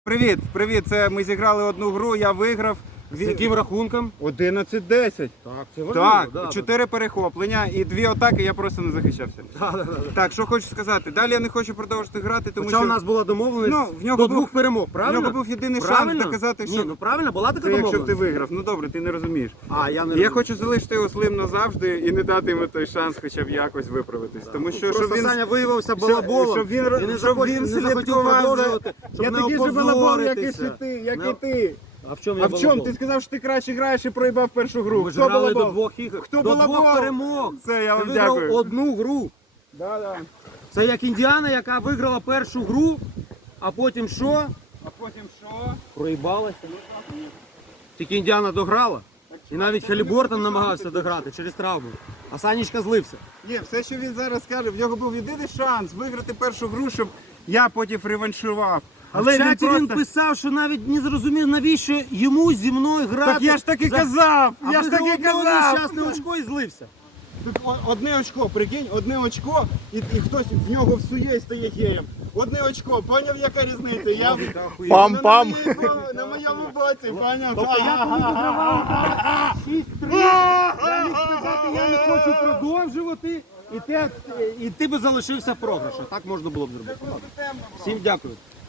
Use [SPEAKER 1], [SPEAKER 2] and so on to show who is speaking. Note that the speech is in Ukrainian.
[SPEAKER 1] Привіт. Це ми зіграли одну гру, я виграв.
[SPEAKER 2] З яким рахунком?
[SPEAKER 1] 11-10.
[SPEAKER 2] Так, це важливо.
[SPEAKER 1] Так, 4 перехоплення і 2 атаки, я просто не захищався. Так, що хочу сказати. Далі я не хочу продовжувати грати, тому
[SPEAKER 2] Хоча
[SPEAKER 1] що...
[SPEAKER 2] у нас була домовленість
[SPEAKER 1] в нього
[SPEAKER 2] до
[SPEAKER 1] був-
[SPEAKER 2] 2 перемог,
[SPEAKER 1] В
[SPEAKER 2] правильно?
[SPEAKER 1] нього був єдиний
[SPEAKER 2] Правильно?
[SPEAKER 1] шанс доказати, що...
[SPEAKER 2] Ні, ну правильно, була така
[SPEAKER 1] Це якщо
[SPEAKER 2] домовленість.
[SPEAKER 1] б ти виграв. Ну добре, ти не розумієш.
[SPEAKER 2] А, я не
[SPEAKER 1] Я
[SPEAKER 2] розумію.
[SPEAKER 1] хочу залишити його злим назавжди і не дати йому той шанс хоча б якось виправитись. Тому що,
[SPEAKER 2] Просто
[SPEAKER 1] щоб він...
[SPEAKER 2] Саня виявився балаболом
[SPEAKER 1] щоб він,
[SPEAKER 2] і не
[SPEAKER 1] щоб він
[SPEAKER 2] не захотів
[SPEAKER 1] слідкував за...
[SPEAKER 2] продовжувати, щоб
[SPEAKER 1] Я
[SPEAKER 2] не
[SPEAKER 1] такий же балабол, як і
[SPEAKER 2] опозоритися.
[SPEAKER 1] ти, як
[SPEAKER 2] Не-
[SPEAKER 1] і ти.
[SPEAKER 2] А в чому
[SPEAKER 1] А
[SPEAKER 2] я
[SPEAKER 1] в чому?
[SPEAKER 2] балабол?
[SPEAKER 1] Ти сказав, що ти краще граєш і проїбав першу гру.
[SPEAKER 2] Ми ж
[SPEAKER 1] Хто
[SPEAKER 2] грали до
[SPEAKER 1] балабол?
[SPEAKER 2] 2 ігор.
[SPEAKER 1] Хто
[SPEAKER 2] до
[SPEAKER 1] балабол?
[SPEAKER 2] 2 перемог.
[SPEAKER 1] Це я
[SPEAKER 2] Ти
[SPEAKER 1] вам
[SPEAKER 2] виграв
[SPEAKER 1] дякую.
[SPEAKER 2] одну гру.
[SPEAKER 1] Да.
[SPEAKER 2] Це як Індіана, яка виграла першу гру, а потім що?
[SPEAKER 1] А потім що?
[SPEAKER 2] Проїбалася. Тільки Індіана дограла. І навіть Халібортон намагався дограти через травму. А Санечка злився.
[SPEAKER 1] Ні, все, що він зараз каже, в нього був єдиний шанс виграти першу гру, щоб я потім реваншував.
[SPEAKER 2] Але в чаті він писав, що навіть не зрозумів, навіщо йому зі мною грати.
[SPEAKER 1] Так я ж так і казав!
[SPEAKER 2] А
[SPEAKER 1] Я ж так і казав!
[SPEAKER 2] нещасне очко і злився.
[SPEAKER 1] Тут одне очко, прикинь, одне очко, і хтось в нього всує і стає геєм. Одне очко, поняв, яка різниця? Я
[SPEAKER 3] Пам-пам.
[SPEAKER 1] на моєму боці, поняв?
[SPEAKER 2] Тобто я коли вигравав 6-3, я міг сказати, я не хочу продовжувати, і ти би залишився в програші. Так можна було б зробити. Всім дякую.